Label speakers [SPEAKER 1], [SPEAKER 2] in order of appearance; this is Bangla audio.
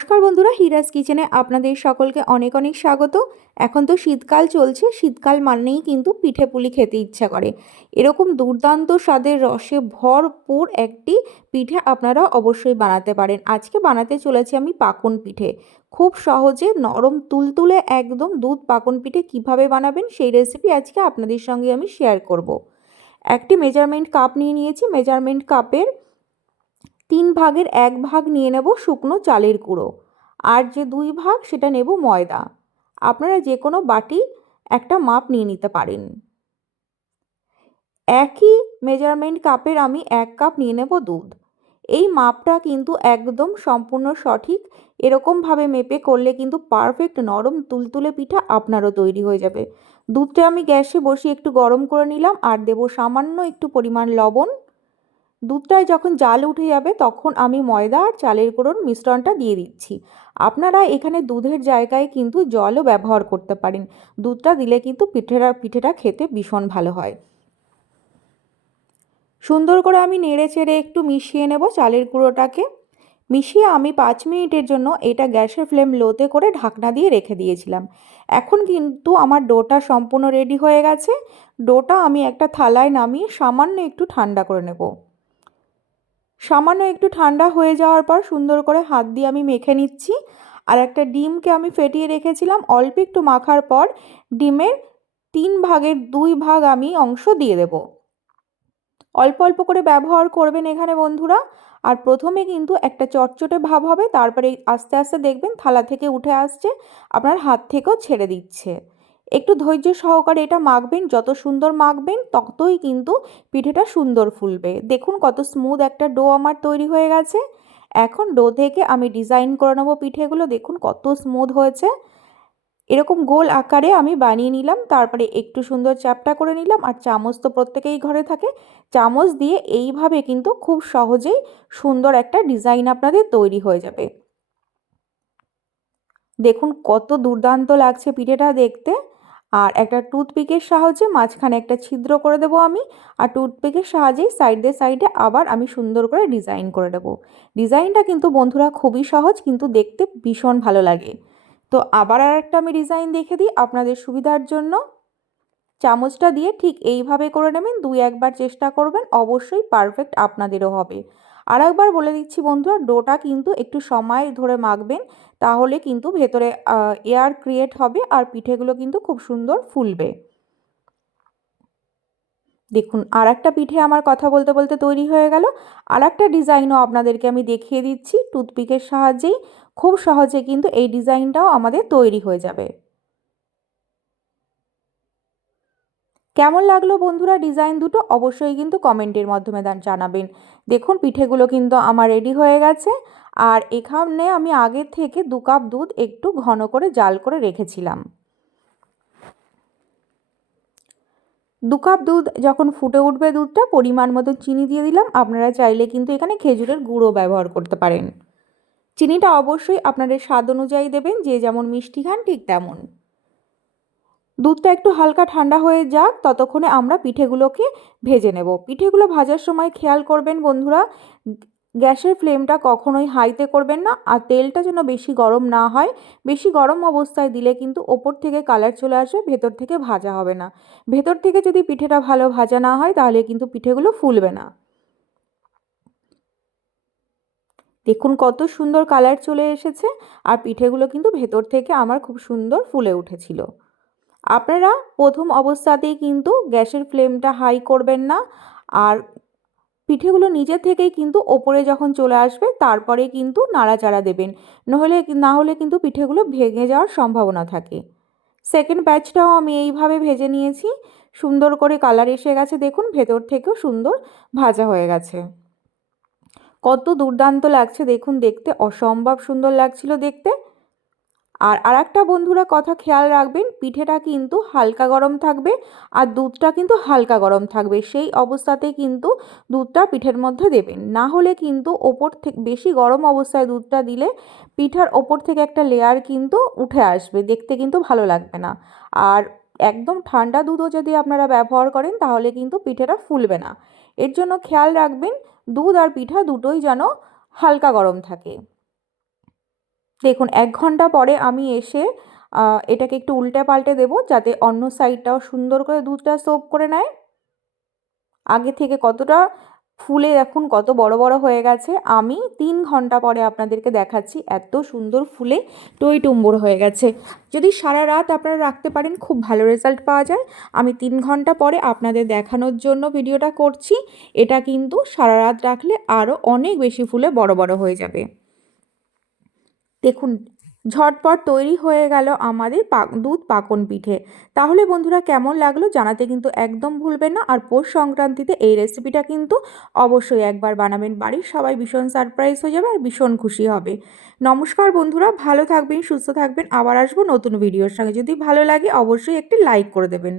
[SPEAKER 1] নমস্কার বন্ধুরা, হিরাজ কিচেনে আপনাদের সকলকে অনেক অনেক স্বাগত। এখন তো শীতকাল চলছে, শীতকাল মানেই কিন্তু পিঠে পুলি খেতে ইচ্ছা করে। এরকম দুর্দান্ত স্বাদের রসে ভরপুর একটি পিঠে আপনারা অবশ্যই বানাতে পারেন। আজকে বানাতে চলেছি আমি পাকন পিঠে। খুব সহজে নরম তুলতুলে একদম দুধ পাকন পিঠে কীভাবে বানাবেন সেই রেসিপি আজকে আপনাদের সঙ্গে আমি শেয়ার করব। একটি মেজারমেন্ট কাপ নিয়ে নিয়েছি। মেজারমেন্ট কাপের তিন ভাগের এক ভাগ নিয়ে নেব শুকনো চালের গুঁড়ো। আর যে দুই ভাগ, সেটা নেব ময়দা। আপনারা যে কোনো বাটি একটা মাপ নিয়ে নিতে পারেন। একই মেজারমেন্ট কাপের আমি এক কাপ নিয়ে নেব দুধ। এই মাপটা কিন্তু একদম সম্পূর্ণ সঠিক। এরকমভাবে মেপে করলে কিন্তু পারফেক্ট নরম তুলতুলে পিঠা আপনারও তৈরি হয়ে যাবে। দুধটা আমি গ্যাসে বসিয়ে একটু গরম করে নিলাম আর দেবো সামান্য একটু পরিমাণ লবণ। দুধটায় যখন জাল উঠে যাবে, তখন আমি ময়দা আর চালের গুঁড়োর মিশ্রণটা দিয়ে দিচ্ছি। আপনারা এখানে দুধের জায়গায় কিন্তু জলও ব্যবহার করতে পারেন। দুধটা দিলে কিন্তু পিঠেরা, পিঠেটা খেতে ভীষণ ভালো হয়। সুন্দর করে আমি নেড়ে চেড়ে একটু মিশিয়ে নেব চালের গুঁড়োটাকে। মিশিয়ে আমি পাঁচ মিনিটের জন্য এটা গ্যাসের ফ্লেম লোতে করে ঢাকনা দিয়ে রেখে দিয়েছিলাম। এখন কিন্তু আমার ডোটা সম্পূর্ণ রেডি হয়ে গেছে। ডোটা আমি একটা থালায় নামিয়ে সামান্য একটু ঠান্ডা করে নেব। সামান্য একটু ঠান্ডা হয়ে যাওয়ার পর সুন্দর করে হাত দিয়ে আমি মেখে নিচ্ছি। আর একটা ডিমকে আমি ফেটিয়ে রেখেছিলাম, অল্প একটু মাখার পর ডিমের তিন ভাগের দুই ভাগ আমি অংশ দিয়ে দেব। অল্প অল্প করে ব্যবহার করবেন এখানে বন্ধুরা। আর প্রথমে কিন্তু একটা চটচটে ভাব হবে, তারপরে আস্তে আস্তে দেখবেন থালা থেকে উঠে আসছে, আপনার হাত থেকেও ছেড়ে দিচ্ছে। একটু ধৈর্য সহকারে এটা মাখবেন, যত সুন্দর মাখবেন, ততই কিন্তু পিঠেটা সুন্দর ফুলবে। দেখুন কত স্মুথ একটা ডো আমার তৈরি হয়ে গেছে। এখন ডো থেকে আমি ডিজাইন করে নেব পিঠেগুলো, দেখুন কত স্মুথ হয়েছে। এরকম গোল আকারে আমি বানিয়ে নিলাম, তারপরে একটু সুন্দর চ্যাপটা করে নিলাম, আর চামচ তো প্রত্যেকেই ঘরে থাকে। চামচ দিয়ে এইভাবে কিন্তু খুব সহজেই সুন্দর একটা ডিজাইন আপনাদের তৈরি হয়ে যাবে। দেখুন কত দুর্দান্ত লাগছে পিঠেটা দেখতে। আর একটা টুথপিকের সাহায্যে মাঝখানে একটা ছিদ্র করে দেবো আমি। আর টুথপিকের সাহায্যেই সাইডে সাইডে আবার আমি সুন্দর করে ডিজাইন করে দেবো। ডিজাইনটা কিন্তু বন্ধুরা খুবই সহজ, কিন্তু দেখতে ভীষণ ভালো লাগে। তো আবার আর একটা আমি ডিজাইন দেখে দিই আপনাদের সুবিধার জন্য। চামচটা দিয়ে ঠিক এইভাবে করে নেবেন, দুই একবার চেষ্টা করবেন, অবশ্যই পারফেক্ট আপনাদেরও হবে। আর একবার বলে দিচ্ছি বন্ধুরা, ডোটা কিন্তু একটু সময় ধরে মাখবেন, তাহলে কিন্তু ভেতরে এয়ার ক্রিয়েট হবে আর পিঠেগুলো কিন্তু খুব সুন্দর ফুলবে। দেখুন আর একটা পিঠে আমার কথা বলতে বলতে তৈরি হয়ে গেল। আর একটা ডিজাইনও আপনাদেরকে আমি দেখিয়ে দিচ্ছি টুথপিকের সাহায্যেই। খুব সহজে কিন্তু এই ডিজাইনটাও আমাদের তৈরি হয়ে যাবে। কেমন লাগল বন্ধুরা ডিজাইন দুটো? অবশ্যই কিন্তু কমেন্টের মাধ্যমে জানাবেন। দেখুন, পিঠেগুলো কিন্তু আমার রেডি হয়ে গেছে। আর এখানে আমি আগে থেকে দু কাপ দুধ একটু ঘন করে জাল করে রেখেছিলাম। দু কাপ দুধ যখন ফুটে উঠবে দুধটা, পরিমাণ মতো চিনি দিয়ে দিলাম। আপনারা চাইলে কিন্তু এখানে খেজুরের গুঁড়ো ব্যবহার করতে পারেন। চিনিটা অবশ্যই আপনাদের স্বাদ অনুযায়ী দেবেন। যে যেমন মিষ্টি খান, ঠিক তেমন। দুধটা একটু হালকা ঠান্ডা হয়ে যাক, ততক্ষণে আমরা পিঠেগুলোকে ভেজে নেব। পিঠেগুলো ভাজার সময় খেয়াল করবেন বন্ধুরা, গ্যাসের ফ্লেমটা কখনোই হাইতে করবেন না আর তেলটা যেন বেশি গরম না হয়। বেশি গরম অবস্থায় দিলে কিন্তু ওপর থেকে কালার চলে আসবে, ভেতর থেকে ভাজা হবে না। ভেতর থেকে যদি পিঠেটা ভালো ভাজা না হয়, তাহলে কিন্তু পিঠেগুলো ফুলবে না। দেখুন কত সুন্দর কালার চলে এসেছে আর পিঠেগুলো কিন্তু ভেতর থেকে আমার খুব সুন্দর ফুলে উঠেছিল। আপনারা প্রথম অবস্থাতেই কিন্তু গ্যাসের ফ্লেমটা হাই করবেন না। আর পিঠেগুলো নিজে থেকেই কিন্তু ওপরে যখন চলে আসবে, তারপরে কিন্তু নাড়াচাড়া দেবেন। নহলে না হলে কিন্তু পিঠেগুলো ভেঙে যাওয়ার সম্ভাবনা থাকে। সেকেন্ড ব্যাচটাও আমি এইভাবে ভেজে নিয়েছি। সুন্দর করে কালার এসে গেছে, দেখুন ভেতর থেকেও সুন্দর ভাজা হয়ে গেছে। কত দুর্দান্ত লাগছে, দেখুন দেখতে, অসম্ভব সুন্দর লাগছিল দেখতে। আর আরেকটা বন্ধুরা কথা খেয়াল রাখবেন, পিঠেটা কিন্তু হালকা গরম থাকবে আর দুধটা কিন্তু হালকা গরম থাকবে। সেই অবস্থাতে কিন্তু দুধটা পিঠের মধ্যে দেবেন। না হলে কিন্তু ওপর থেকে বেশি গরম অবস্থায় দুধটা দিলে পিঠার ওপর থেকে একটা লেয়ার কিন্তু উঠে আসবে, দেখতে কিন্তু ভালো লাগবে না। আর একদম ঠান্ডা দুধও যদি আপনারা ব্যবহার করেন, তাহলে কিন্তু পিঠেটা ফুলবে না। এর জন্য খেয়াল রাখবেন, দুধ আর পিঠা দুটোই যেন হালকা গরম থাকে। দেখুন, এক ঘণ্টা পরে আমি এসে এটাকে একটু উল্টে পাল্টে দেবো যাতে অন্য সাইডটাও সুন্দর করে দুধটা সোপ করে নেয়। আগে থেকে কতটা ফুলে দেখুন, কত বড় বড় হয়ে গেছে। আমি তিন ঘণ্টা পরে আপনাদেরকে দেখাচ্ছি, এত সুন্দর ফুলে টই টুম্বুর হয়ে গেছে। যদি সারা রাত আপনারা রাখতে পারেন, খুব ভালো রেজাল্ট পাওয়া যায়। আমি তিন ঘণ্টা পরে আপনাদের দেখানোর জন্য ভিডিওটা করছি। এটা কিন্তু সারা রাত রাখলে আরও অনেক বেশি ফুলে বড় বড় হয়ে যাবে। দেখুন, ঝটপট তৈরি হয়ে গেল আমাদের পাক, দুধ পাকন পিঠে। তাহলে বন্ধুরা কেমন লাগল জানাতে কিন্তু একদম ভুলবেন না। আর পৌষ সংক্রান্তিতে এই রেসিপিটা কিন্তু অবশ্যই একবার বানাবেন। বাড়ির সবাই ভীষণ সারপ্রাইজ হয়ে যাবে আর ভীষণ খুশি হবে। নমস্কার বন্ধুরা, ভালো থাকবেন, সুস্থ থাকবেন। আবার আসব নতুন ভিডিওর সঙ্গে। যদি ভালো লাগে অবশ্যই একটি লাইক করে দেবেন।